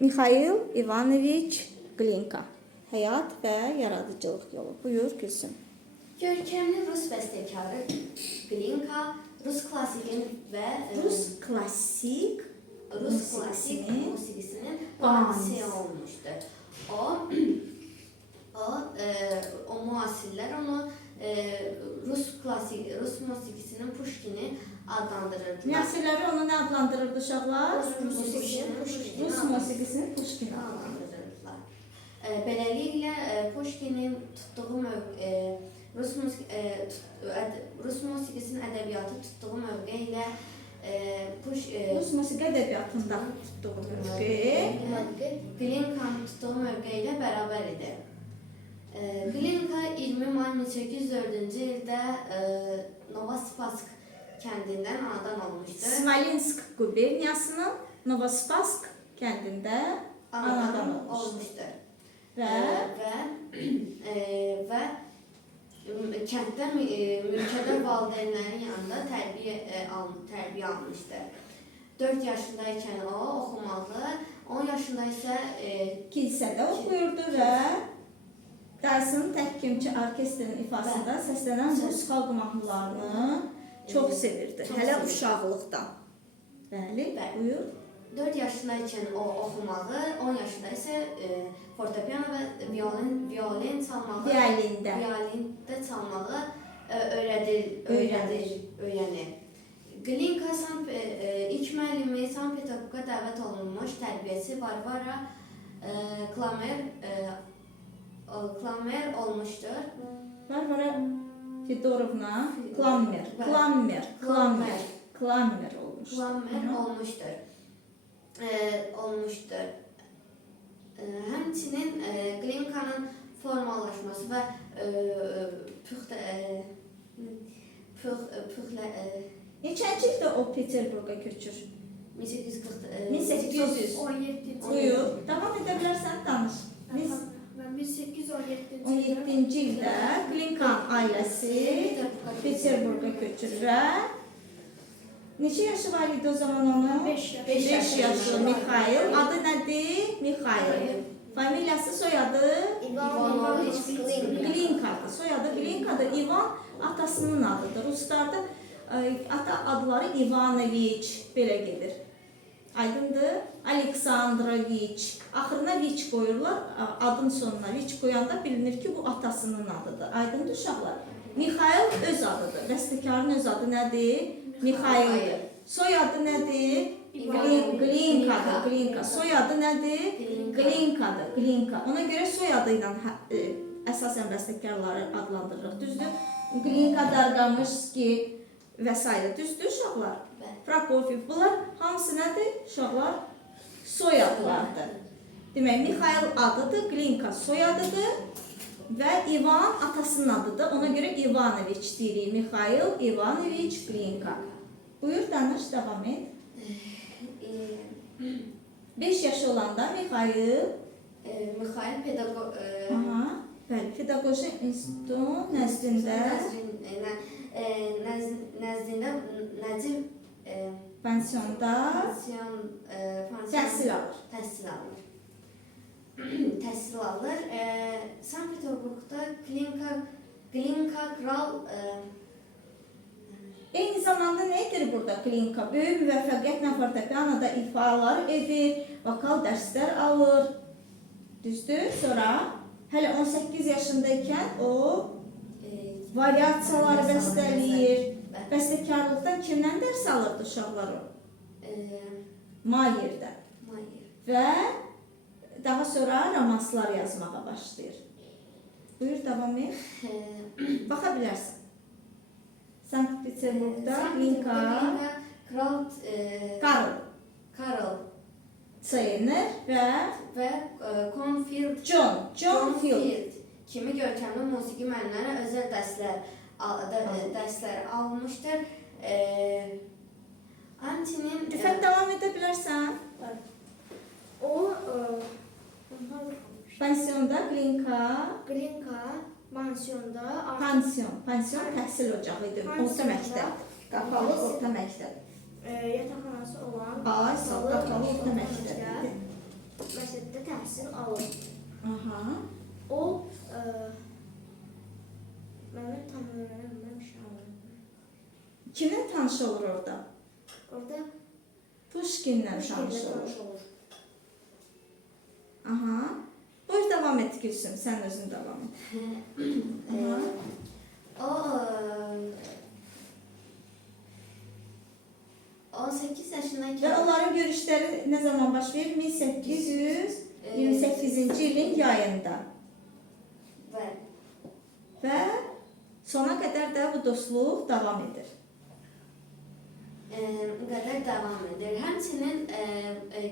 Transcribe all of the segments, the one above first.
Mikhail İvanoviç Glinka. Həyat və yaradıcılıq yolu. Buyur Gülsüm. Görkəmli Rus bəstəkarı Glinka Rus klassik musiqisinin banisi olmuşdur. O müasirlər onu Rus musiqisinin Pushkini adlandırırdılar. Müasirləri onu nə adlandırırdı uşaqlar? Rus musiqisinin Pushkini adlandırırdılar. Beləliklə Pushkinin tutduğu Rus musiqisinin ədəbiyyatı tutduğu mövqe ilə Rus musiqi ədəbiyyatında tutduğu mövqe Glinkanın tutduğu mövqe ilə bərabər idi. Glinka 20 may 1804-cü ildə Novosibirsk kəndindən anadan olmuşdur. Smolensk quberniyasının Novosibirsk kəndində anadan olmuşdur. Və kənddə mülkədar valideynlərin yanında tərbiyə almışdır. 4 yaşındaykən o oxumağı, 10 yaşında isə kilsədə oxuyurdu və dayısının təhkimçi orkestrin ifasında səslənən Rus xalq mahnılarını çox sevirdi. Hələ uşaqlıqdan. Bəli, buyur. 4 yaşındaykən o oxumağı, 10 yaşında isə fortepiano və violin çalmağı, violində çalmağı öyrənir. Glinka ilk müəllimi Sankt Peterburqa dəvət olunmuş tərbiyəçi Varvara Klammer olmuşdur. Varvara Fedorovna Klammer olmuşdur. Həmçinin Glinkanın formalaşması və neçənci ildə o Peterburqa köçür? 1817. Buyur, davam edə bilərsən, danış. 1817-ci ildə Glinkan ailəsi Peterburqa köçür və neçə yaşı var idi o zaman onun? 5 yaşlı Mikhail. Adı nədir? Mikhail. Familiyası, soyadı? Glinkadır. Soyadı Glinkadır. İvan atasının adıdır. Ruslarda ata adları Ivanoviç belə gedir. Aydındır? Aleksandroviç. Axırına viç qoyurlar. Adın sonuna viç qoyanda bilinir ki, bu atasının adıdır. Aydındır uşaqlar? Mikhail öz adıdır. Bəstəkarın öz adı nədir? Mikhaildir. Soyadı nədir? Glinka. Soyadı nədir? Glinka. Ona görə soyadı ilə əsasən bəstəkarları adlandırırıq. Düzdür? Glinka, Dargamışski və s. Düzdür uşaqlar? Prokofiev. Bunlar hamısı nədir uşaqlar? Soyadlardır. Demək, Mikhail adıdır, Glinka soyadıdır və İvan atasının adıdır. Ona görə İvanoviç deyirik. Mikhail İvanoviç Glinka. Buyur, danış, devam et. 5 yaşı olanda Mikhail pedaqoji institutun nəzdində pansiyonda təhsil alır. Sankt Peterburqda Glinka kral eyni zamanda nə edir burada Glinka? Böyük müvəffəqiyyətlə fortepianoda ifalar edir, vokal dərslər alır. Düzdür? Sonra hələ 18 yaşındaykən o variasiyalar bəstələyir. Bəstəkarlıqdan kimdən dərs alırdı uşaqlar o? Mayer'dən. Və daha sonra romanslar yazmağa başlayır. Buyur, devam et. Baxa bilərsən. Sankt Peterburqda Glinka Karl Çayner və John Field kimi görkəmli musiqi müəllimləri özəl dərslər almışdır. Həmçinin Rüfət, davam edə bilərsən. O Pansiyonda Glinka pansiyonda Pansiyon təhsil ocağı idi. Orta məktəb. Qapalı orta məktəb. Yataqxanası olan Qapalı orta məktəb idi. Kimlə tanış olur orada? Orada Pushkinlə Pushkinlə tanış olur. tanış olur. Aha. Buyur davam et Gülsüm, sən özün davam et. Aha. O 18 Və yaşındayken onların görüşləri nə zaman baş verir? 1828-ci ilin yayında. Və sona qədər də bu dostluq davam edir. qədər devam edir. Həmçinin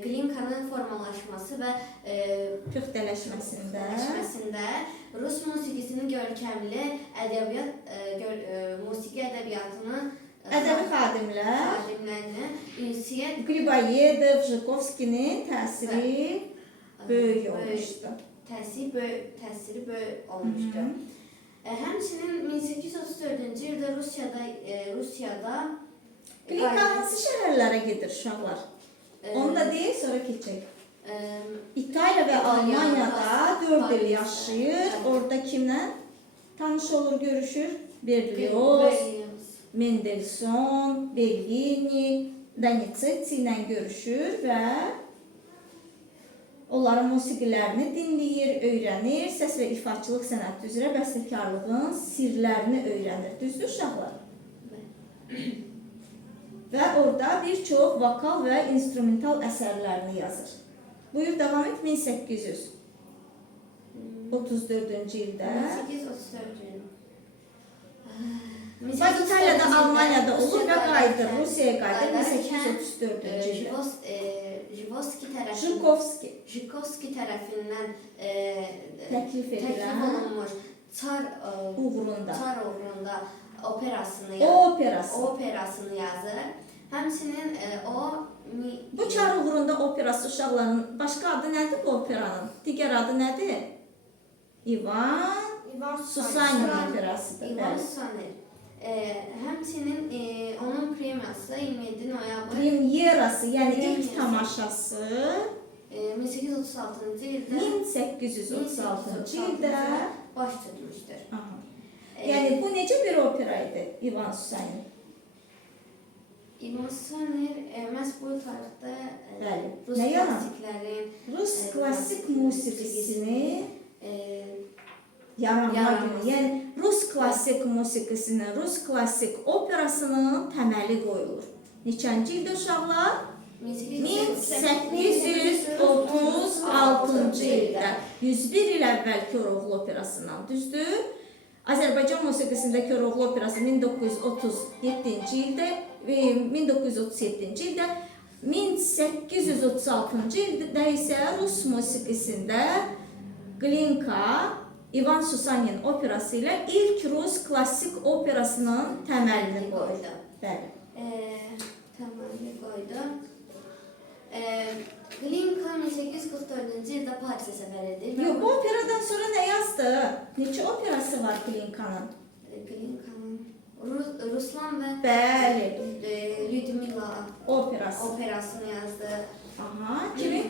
Glinkanın formalaşması və Püxtələşməsində Rus musiqisinin görkəmli musiqi ədəbiyyatının ədəbi xadimlər xadimlərini ünsiyyət Qriboyedov, Zhukovskinin təsiri böyük olmuşdu. təsiri böyük olmuşdur. Həmçinin 1834-cü ildə Rusiyada Glinka hansı şəhərlərə gedir uşaqlar? Onu da deyək, sonra keçək. İtaliya və Almaniyada 4 il yaşayır. Orada kimlə tanış olur, görüşür? Berlioz, Mendelssohn, Bellini, Donizetti ilə görüşür və onların musiqilərini dinləyir, öyrənir, səs və ifaçılıq sənəti üzrə bəstəkarlığın sirlərini öyrənir. Düzdür uşaqlar? Və orada bir çox vokal və instrumental əsərlərini yazır. Buyur, davam et. 1834-cü ildə. 1834-cü il. Bax, İtaliyada, Almaniyada olur və qayıdır, Rusiyaya qayıdır 1834-cü ildə. Zhukovski tərəfindən Təklif edilən olunmuş Çar uğrunda operasını yazır. Həmçinin Bu Çar uğrunda operası uşaqların başqa adı nədir bu operanın? Digər adı nədir? İvan Susanin operasıdır. İvan Susanin. Həmçinin onun premiyası 27 noyabr Premyerası, yəni ilk tamaşası 1836-cı ildə 1836-cı ildə baş tutmuşdur. Yəni bu necə bir opera idi İvan Susanin? İvan Susanin məhz bu tarixdə Rus Nə yaran? klassiklərin Rus klassik musiqisini yaranma günü, yəni Rus klassik musiqisinin, Rus klassik operasının təməli qoyulur. Neçənci ildə uşaqlar? 1836-cı ildə. 101 il əvvəl Koroğlu operasından, düzdür? Azərbaycan musiqisində Koroğlu operası 1937-ci ildə, 1937-ci ildə, 1836-cı ildə isə Rus musiqisində Glinka, İvan Susanin operası ilə ilk Rus klassik operasının təməlini qoydu. Təməlini qoydu. Glinka 1844-cü ildə Parisə səfər edir. Yox, bu operadan sonra nə yazdı? Neçə operası var Glinkanın? Glinkanın Ruslan və Lyudmila operasını yazdı. Kimin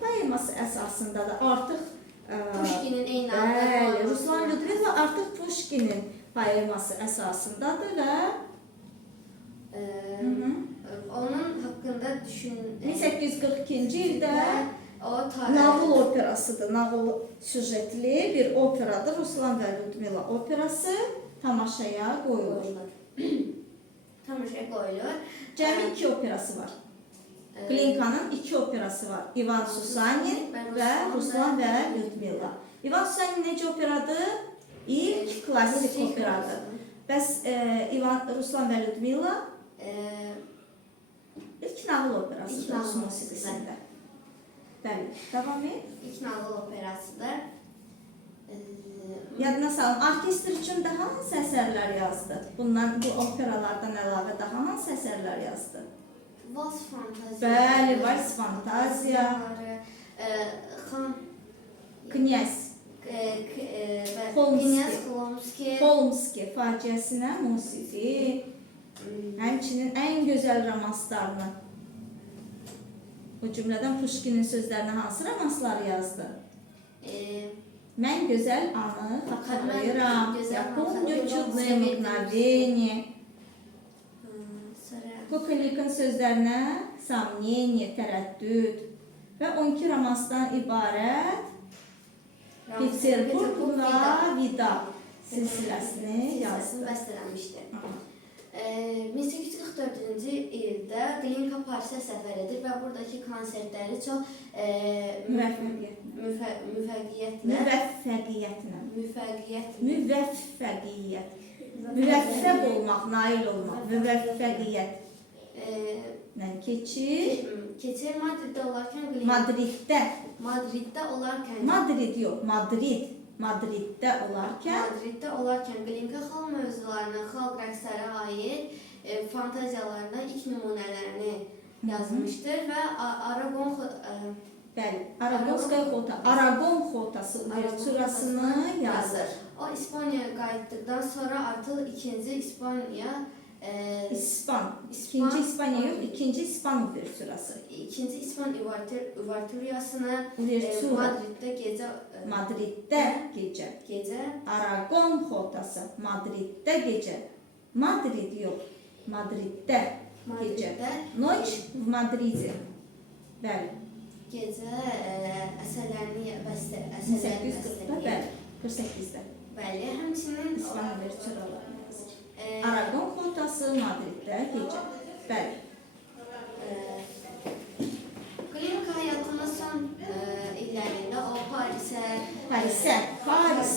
poeması əsasında da artıq Pushkinin eyni adlı. Ruslan Lyudmila artıq Pushkinin poeması əsasındadır və onun haqqında 1842-ci ildə nağıl operasıdır. Nağıl süjetli bir operadır. Ruslan və Lyudmila operası tamaşaya qoyulur. Tamaşaya qoyulur. Cəmi 2 operası var. Glinkanın 2 operası var. İvan Susanin və Ruslan və Lyudmila. İvan Susanin necə operadır? İlk klassik operadır. Bəs Ruslan və Lyudmila ilk nağıl operasıdır Rus musiqisində. Bəli, davam et. İlk nağıl operasıdır. Yadına salın, orkestr üçün daha hansı əsərlər yazdı? Bundan, bu operalardan əlavə daha hansı əsərlər yazdı? Vals fantaziya. Bəli, vals fantaziya. Knyaz. Holmski faciəsinə musiqi. Həmçinin ən gözəl romanslarını. Bu cümlədən Pushkinin sözlərini hansı romansları yazdı? Mən gözəl anı xatırlayıram. Я помню чудное мгновение. Kukulikin sözlərinə samneniya, tərəddüd və 12 romansdan ibarət Peterburqla Vida silsiləsini yazdı. bəstələnmişdir. 1844-cü ildə Glinka Parisə səfər edir və buradakı konsertləri çox müvəffəq olmaq, nail olmaq, müvəffəqiyyət keçir. Keçir Madriddə olarkən Madriddə olarkən Glinka xalq mövzularına, xalq rəqslərə aid fantaziyalarına ilk nümunələrini yazmışdır və Aragon xotası uvertürasını yazır. O İspaniyaya qayıtdıqdan sonra artıq ikinci İspaniya İkinci İspaniya yox, ikinci İspan uvertürası. İkinci İspan uvertürasını Madriddə gecə. Aragon xotası Madriddə gecə. Madrid yox, Madriddə gecə. Noç v Madridi. Bəli. Gecə əsərlərini 1840-da, 48-də. Bəli, həmçinin İspan uvertüraları yazır. Aragon xotası Madriddə gecə. Bəli. Glinka həyatının son illərində o Paris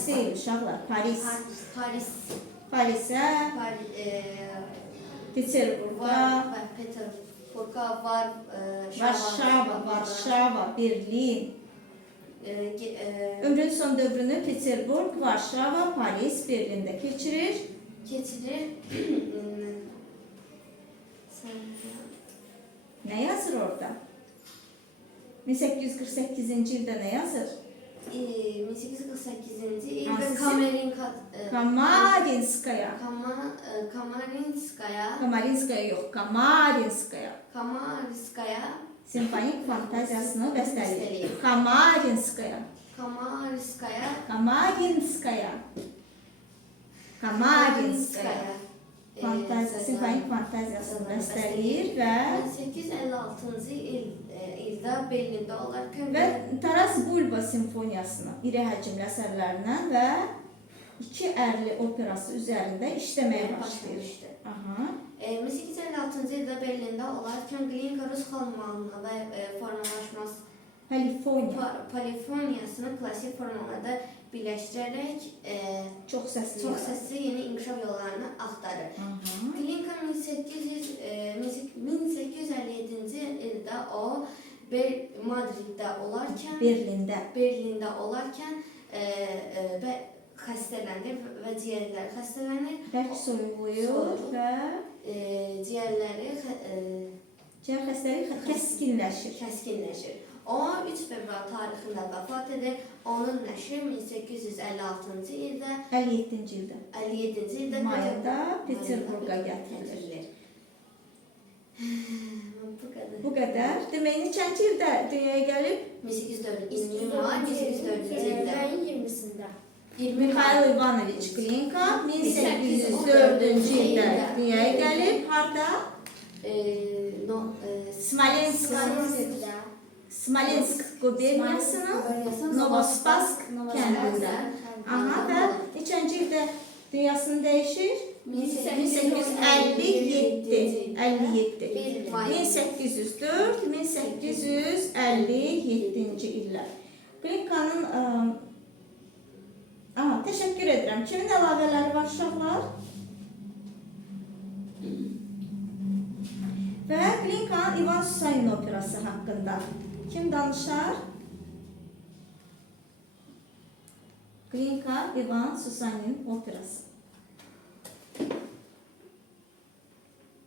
deyil uşaqlar, Parisə, Peterburqa, Varşava, Berlin. Ömrünün son dövrünü Peterburq, Varşava, Paris, Berlində keçirir. Nə yazır orada? 1848-ci ildə nə yazır? 1848-ci ildə Kamarinskaya Simfonik fantaziyasını bəstələyir. Kamarinskaya simfonik fantaziyasını bəstələyir və 1856-cı ildə Berlində olarkən və Taras Bulba simfoniyasını iri həcmli əsərlərindən və 2 ərli operası üzərində işləməyə başlayır. 1856-cı ildə Berlində olarkən Glinka Rus xalq mahnısına və formalaşması polifoniyasını klassik formalarda birləşdirərək çox səsli yeni inkişaf yollarını axtarır. Glinka 1857-ci ildə o Berlində olarkən xəstələnir və ciyərləri xəstələnir. Bərk soyulur və ciyər xəstəliyi kəskinləşir. O 3 fevral tarixində vəfat edir. Onun nəşri 1856-cı ildə 57-ci ildə mayında Peterburqa gətirilir. Bu qədər. Demək, neçənci ildə dünyaya gəlib? 1804-cü ildə. Mikhail Ivanoviç Glinka 1804-cü ildə dünyaya gəlib. Harda? Smolensk quberniyasının Novospask kəndində. Və neçənci ildə dünyasını dəyişir? 1804-1857-ci illər. Glinkanın təşəkkür edirəm. Kimin əlavələri var uşaqlar? Və Glinkanın İvan Susanin operası haqqında kim danışar? Glinka, İvan Susanin operası.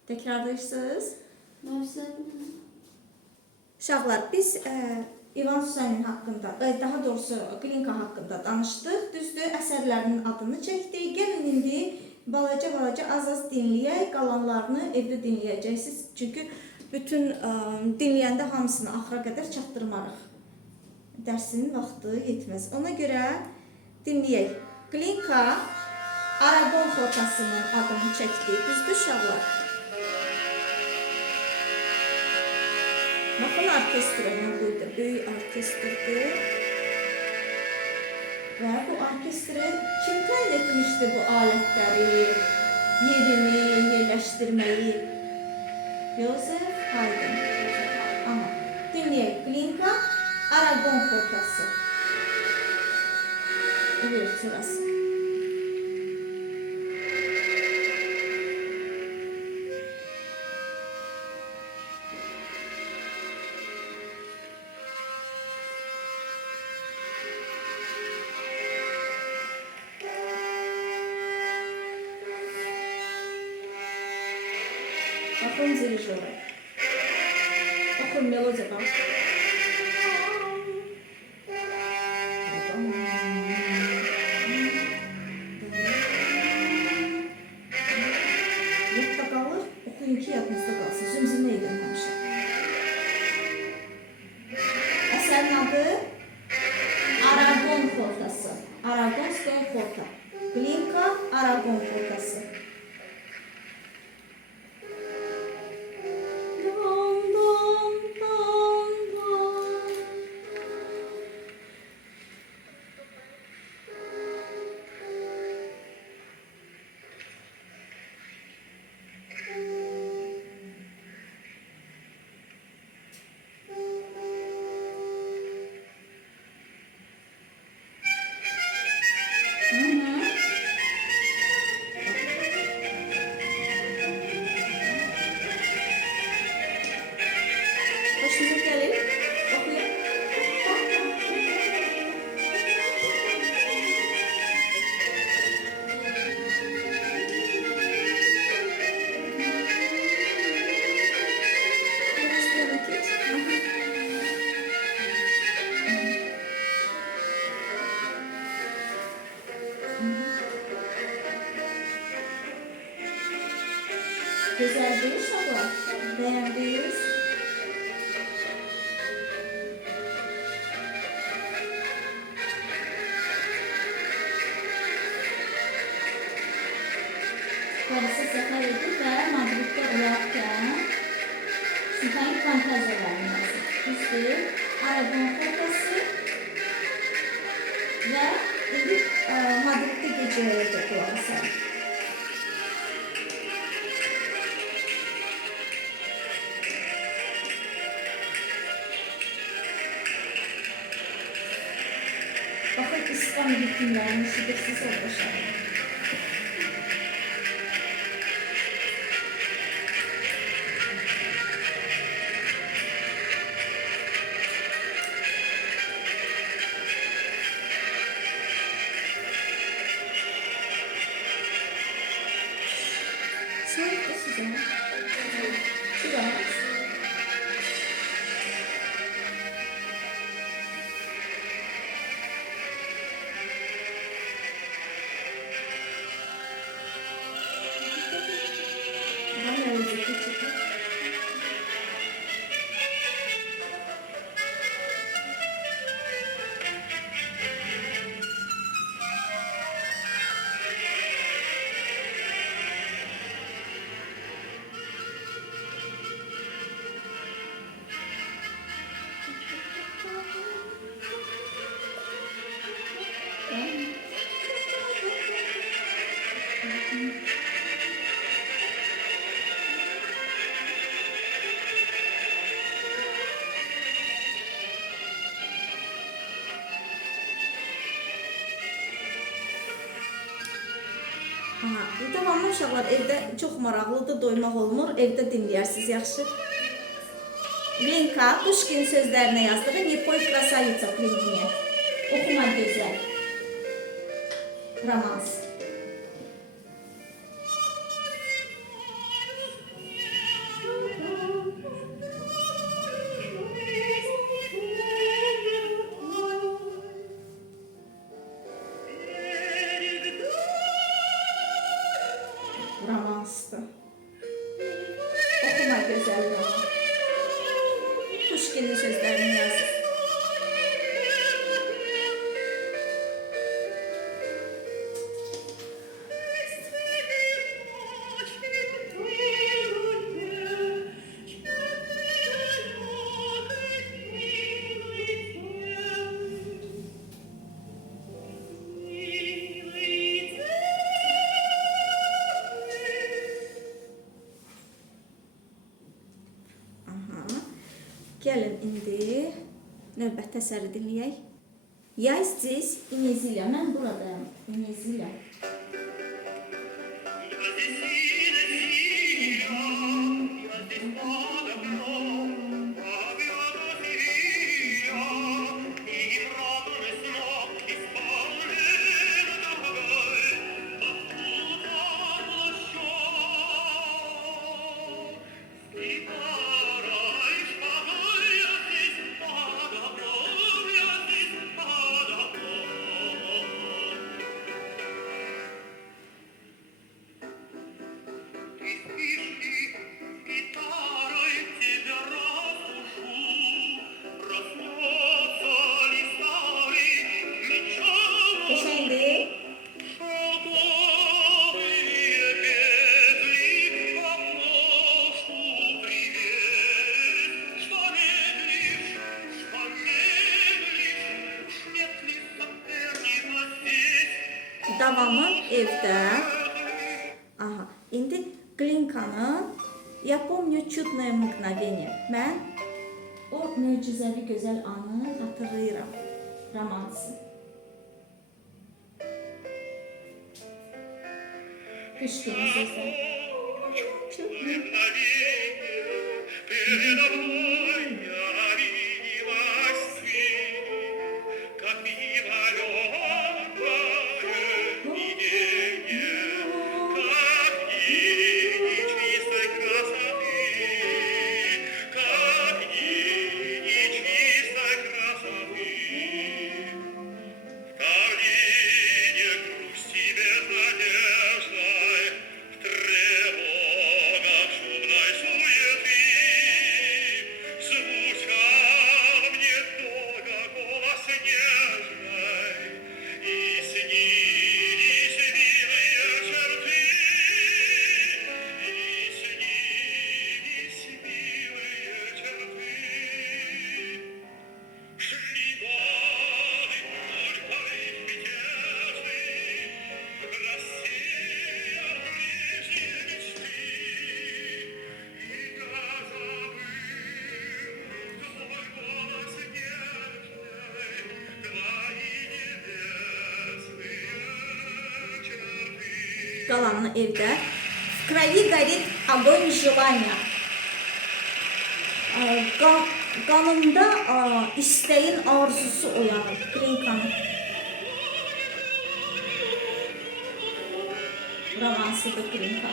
Təkrarlayırsınız? Uşaqlar, biz İvan Susanin haqqında, daha doğrusu Glinka haqqında danışdıq. Düzdür, əsərlərinin adını çəkdik. Gəlin indi balaca az dinləyək, qalanlarını evdə dinləyəcəksiniz. Çünki bütün dinləyəndə hamısını axıra qədər çatdırmarıq. Dərsinin vaxtı yetməz. Ona görə dinləyək. Glinka Aragon xotasının adını çəkdik. Düzdür uşaqlar? Bakın orkestrine buydu. Böyük orkestrdir. Ve bu orkestri kim təyin etmişti bu aletleri, yerini, yerleştirmeyi? Joseph Haydn. Ama dinleyelim. Glinka, Aragon Fortası. Uvertürası. Bakın dirijora. Bakın melodiya bak. Yadda qalır, oxuyun ki yadınızda qalsın. Zümzümə edin həmişə. Əsərin adı Aragon Fortası. Aragon Stone Forta. Glinka Aragon Fortası. Dom, dom, dom, dom. Hoşunuza gelir. Okuyun. Güzel bir iş ama beğendiğiniz. Paris'e sefer edip ve Madrid'de olarken simfonik fantaziyalarını yazdı. Üstü, Aragon Fortası ve edip Madrid'de geceleyecek o eser. Bakın İslam hükümlerini şiddetsiz oluşan. Sen de size. Biraz. Bana önceki çıkıyor. Davamlı uşaqlar evdə çox maraqlıdır, doymaq olmur, evdə dinləyirsiniz yaxşı. Glinka, Pushkin sözlərinə yazdığı Nipoy Krasavitsa Plemniyə. Oxuma gözəl. Romans. Romansdır. Oxuma gözəl romans. Pushkinin sözlərini yazır. təsərrü dinləyək. Я здесь и не зиля. Mən buradayım. Не зиля. Qəşəngdir. Davamı evdə. Aha, indi Glinkanın Я помню чудное mgновение. Mən o möcüzəvi gözəl anı xatırlayıram. Romansı. Kış günü sözlər. Qalanını evdə. В крови горит огонь желания. Qanımda istəyin arzusu oyanır. Glinkanın romansıdır Glinka.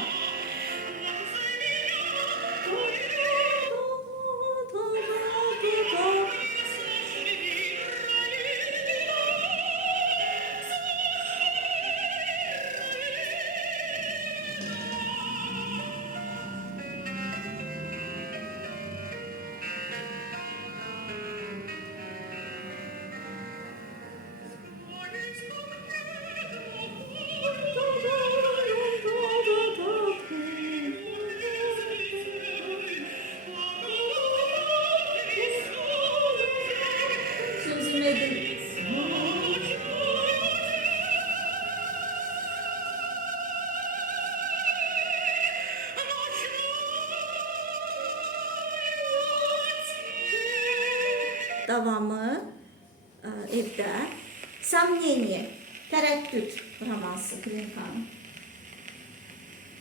Davamı evdə. Сомнение, tərəddüd romansı Glinkanın.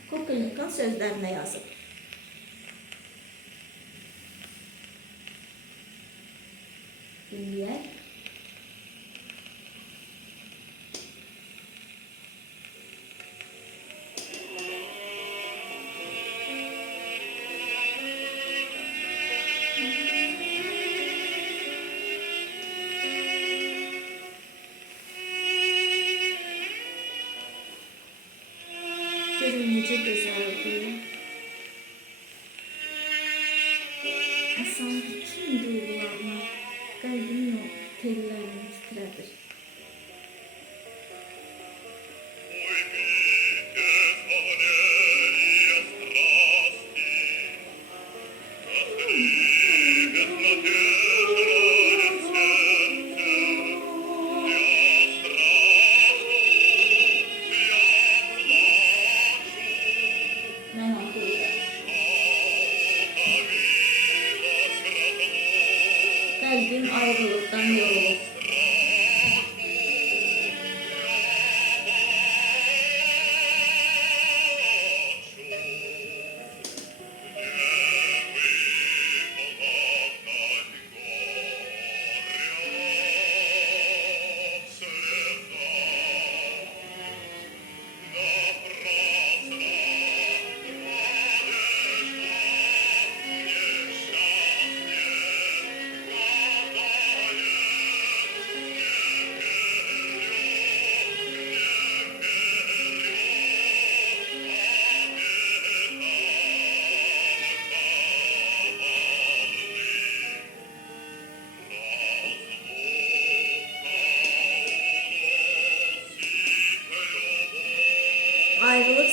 Kukelnik'in sözlərinə yazıb. Dinləyək. Görün necə gözəldir. İnsan bütün duygularını, qəlbinin o tellərini titrədir.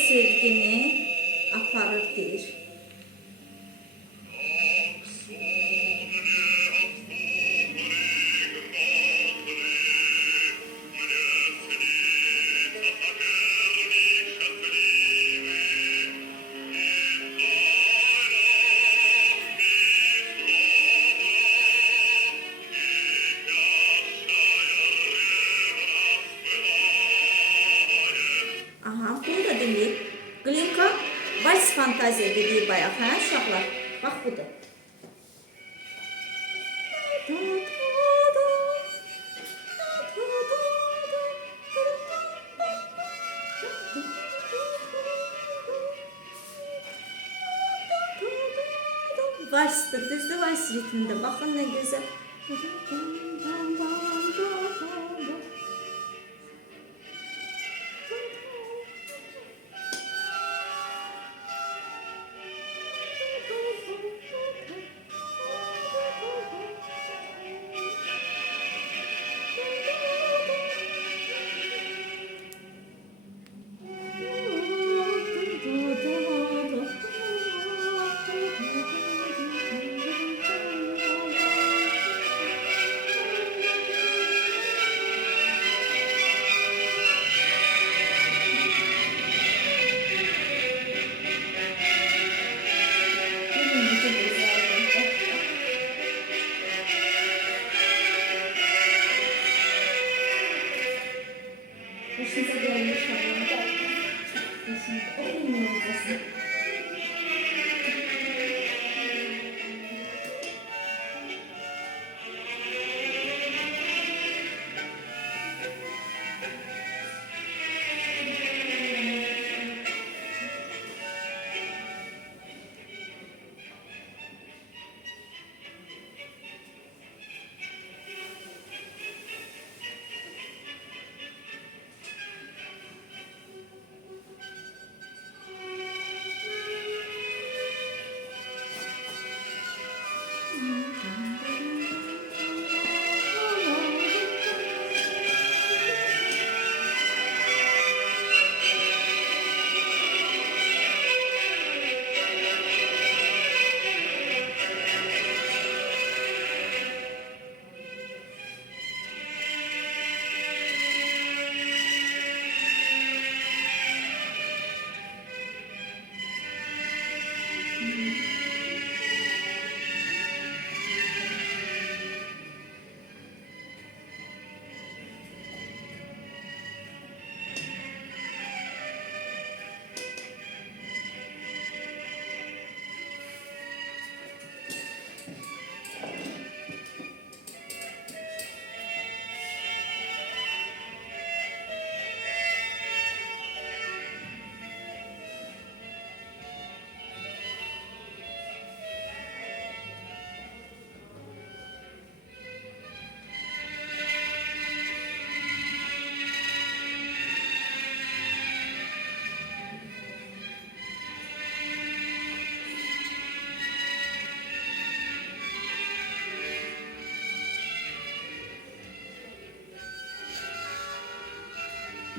sevgini aparır deyir. Aha, bunu da dinleyip. Glinka vals fantaziya dediği bayağı. Ha uşaqlar? Bax budur. Valsdır, düzdür, vals ritmində. Baxın nə gözəl. Hoşunuza gelmiş falan. Okuyun.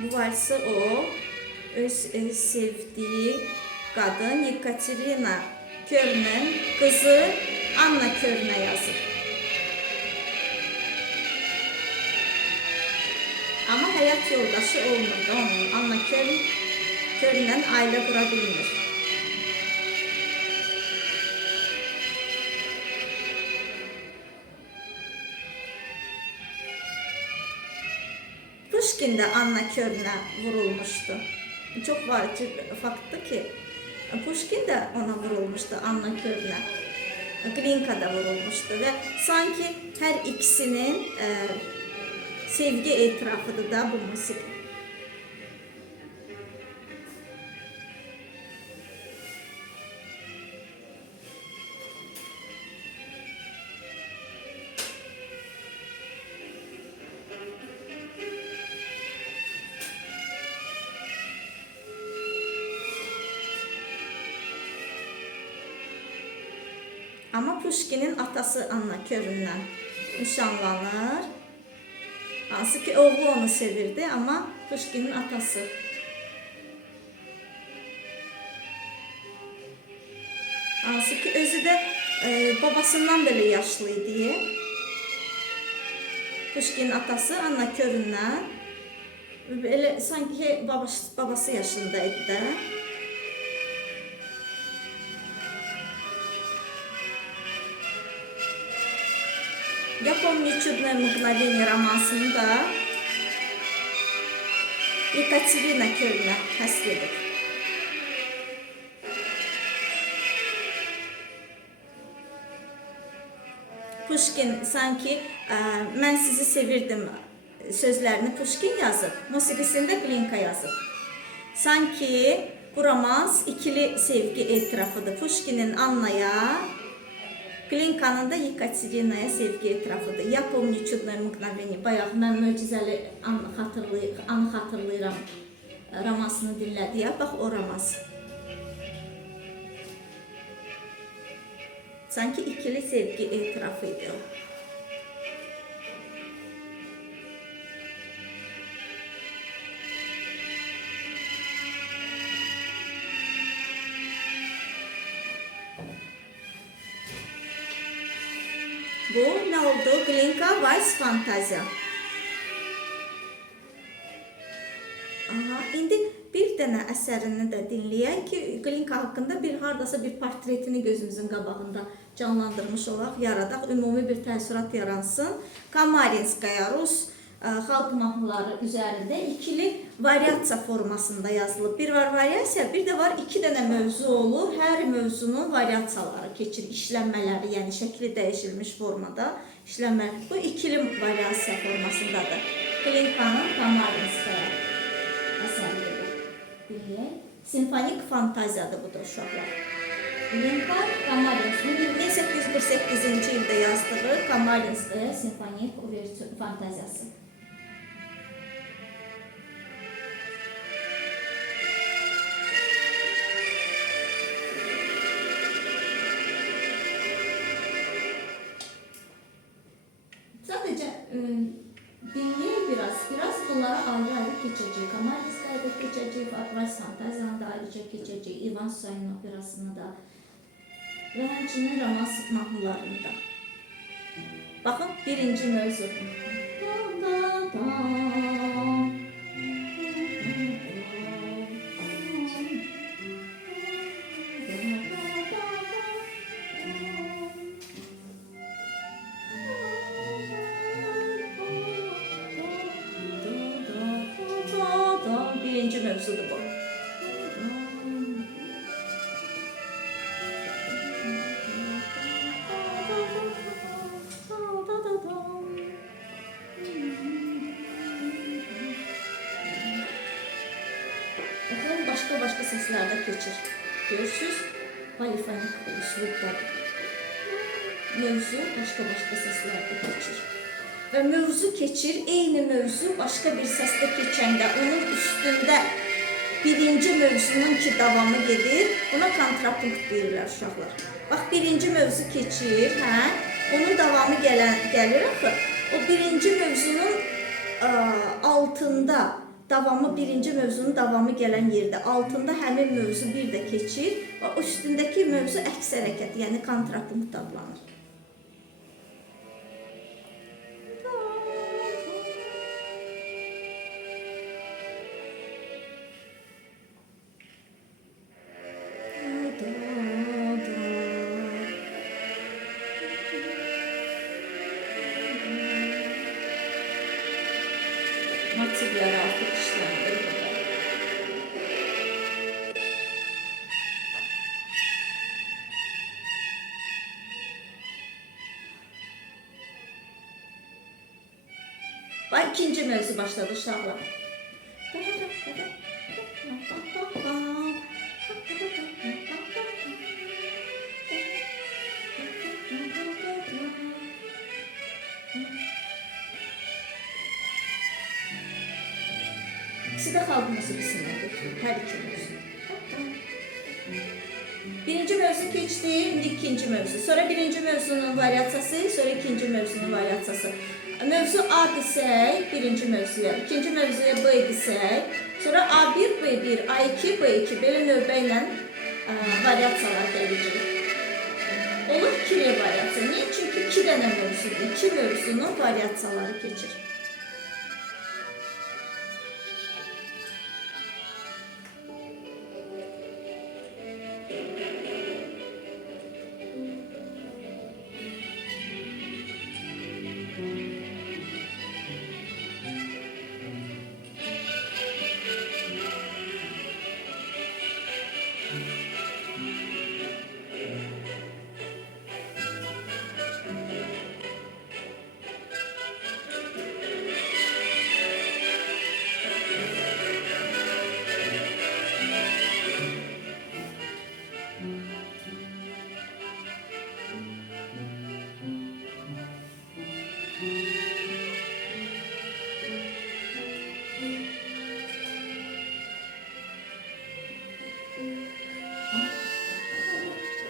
Bu valsı o öz sevdiği kadın Yekaterina Kör'ün kızı Anna Kör'üne yazır. Ama hayat yoldaşı olmadı onun. Anna Kör'le aile kurabilmir. Pushkin de Anna Kör'üne vurulmuştu. Çok vacip faktı ki Pushkin de ona vurulmuştu, Anna Kör'üne. Glinka da vurulmuştu ve sanki her ikisinin sevgi etrafıdır da bu müzik. Ama Pushkin'in atası Anna Kör'ünden nişanlanır. Hansı ki oğlu onu sevirdi ama Pushkin'in atası. hansı ki özü də babasından belə yaşlı idi. Pushkinin atası Anna Körünə belə sanki babası yaşındaydı da. Я помню «Чудное мгновение» romansını da Yekaterina Körünə həsr edib. Pushkin sanki mən sizi sevirdim sözlərini Pushkin yazıb, musiqisində Glinka yazıb. Sanki bu romans ikili sevgi etirafıdır. Pushkinin Anna'ya, Glinkanın da Yekaterina'ya sevgi etirafıdır. Я помню «Чудное мгновение». Bayaq mən möcüzəli anı xatırlayıram romansını dinlədi ya, bax o romans. Sanki ikili sevgi etirafıydı o. Bu ne oldu? Glinka Vals Fantaziya. Aha, indi bir dənə əsərini də dinləyək ki, Glinka haqqında hardasa bir portretini gözümüzün qabağında canlandırmış olaq, yaradaq, ümumi bir təəssürat yaransın. Kamarinskaya Rus xalq mahnıları üzərində ikili variasiya formasında yazılıb. Bir var variasiya, bir də var iki dənə mövzu olur. Hər mövzunun variasiyaları keçir, işlənmələri, yəni şəkli dəyişilmiş formada işlənmələr. Bu ikili variasiya formasındadır. Glinkanın Kamarinskaya əsəridir. Dinləyək. Simfonik fantaziyadır bu da uşaqlar. Glinka Kamarinskaya 1848-ci ildə yazdığı Kamarinskaya simfonik uvertür fantaziyası. Sadəcə dinləyək biraz bunlara ayrı-ayrı keçəcək. Kamarinskaya'da keçəcək, Vals Fantaziyanı da ayrıca keçəcək, İvan Susanin operasını da və həmçinin romans mahnılarını da. Baxın, birinci mövzu. Birinci mövzudur bu. Bakın başka səslərdə keçir. Görürsünüz, polifonik üslubdadır. Mövzu başka səslərdə keçir. Və mövzu keçir, eyni mövzu başka bir səsdə keçəndə onun üstündə birinci mövzunun ki davamı gedir, buna kontrapunkt deyirlər uşaqlar. Bax, birinci mövzu keçir, onun davamı gəlir axı. O birinci mövzunun altında, birinci mövzunun davamı gələn yerdə, altında həmin mövzu bir də keçir və o üstündəki mövzu əks hərəkət, yəni kontrapunkt adlanır. Motivləri artıq işləndir burada. Bax, ikinci mövzu başladı uşaqlar. İkisi de xalq musiqisindən götürülür, hər iki mövzu. Birinci mövzu keçdi, indi ikinci mövzu. Sonra birinci mövzunun variasiyası, sonra ikinci mövzunun variasiyası. Mövzu A desək, birinci mövzuya, ikinci mövzuya B desək, sonra A1, B1, A2, B2 belə növbə ilə variasiyalar gələcək. olur ikili variasiya. Niyə? Çünki 2 dənə mövzudur. 2 mövzunun variasiyaları keçir.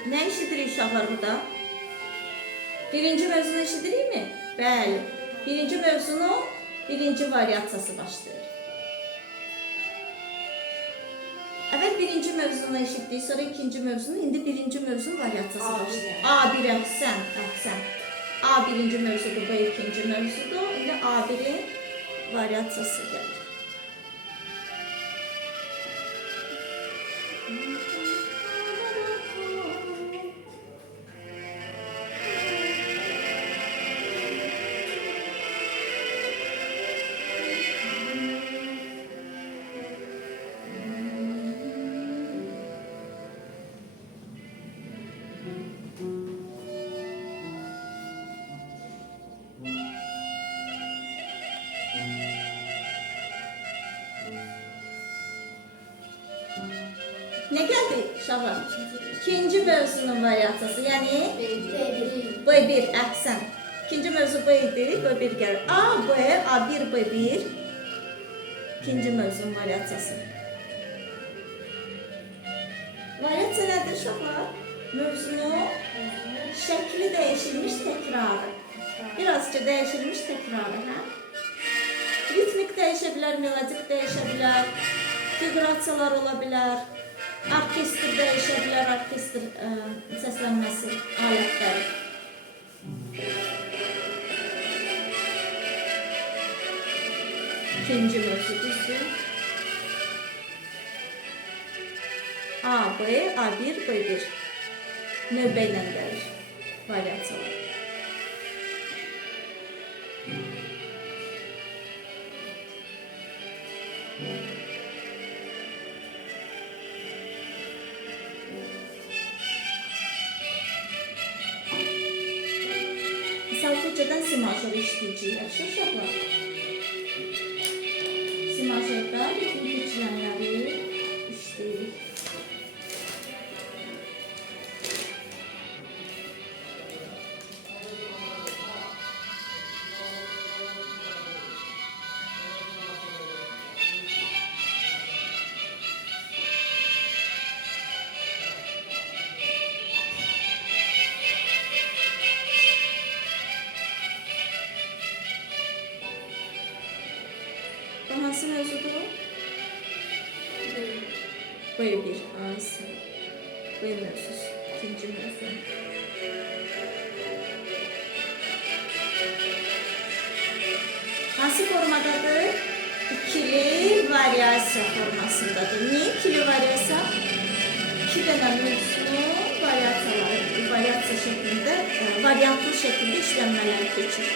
Ne eşidirik uşaqlar burada? Birinci mövzunu eşidirik mi? Bəli. Birinci mövzunun birinci variasiyası başlayır. Əvvəl birinci mövzunu eşitdik, sonra ikinci mövzunu, indi birinci mövzunun variasiyası başlayır. A1 əhsən. A birinci mövzudur, B ikinci mövzudur. İndi A1'in variasiyası gəlir. Ne geldi uşaqlar? İkinci mövzunun variasiyası, yəni B1, əhsən. İkinci mövzu B idi, B1 gəlir. A, B, A1, B1. İkinci mövzunun variasiyası. Variasiya nədir uşaqlar? Mövzunun şəkli dəyişilmiş təkrarı. Birazcık dəyişilmiş təkrarı, hə? Ritmik dəyişə bilər, melodik dəyişə bilər, figurasiyalar ola bilər. Orkestr dəyişə bilər, orkestr səslənməsi alətləri. İkinci mövzu düzdür. A, B, A1, B1. Növbə ilə gəlir variasiyalar. Salfetçədən si major işləyəcəyik, yaxşı uşaqlar. Si majorda ritm keçilənləri işləyirik. Bu hansı mövzudur? B1, A-sı. B mövzusu, ikinci mövzu. Hansı formadadır? İkili variasiya formasındadır. Niye ikili variasiya? İki dənə mövzunun variasiya şeklində, variantlı şekilde işlənmələri keçir.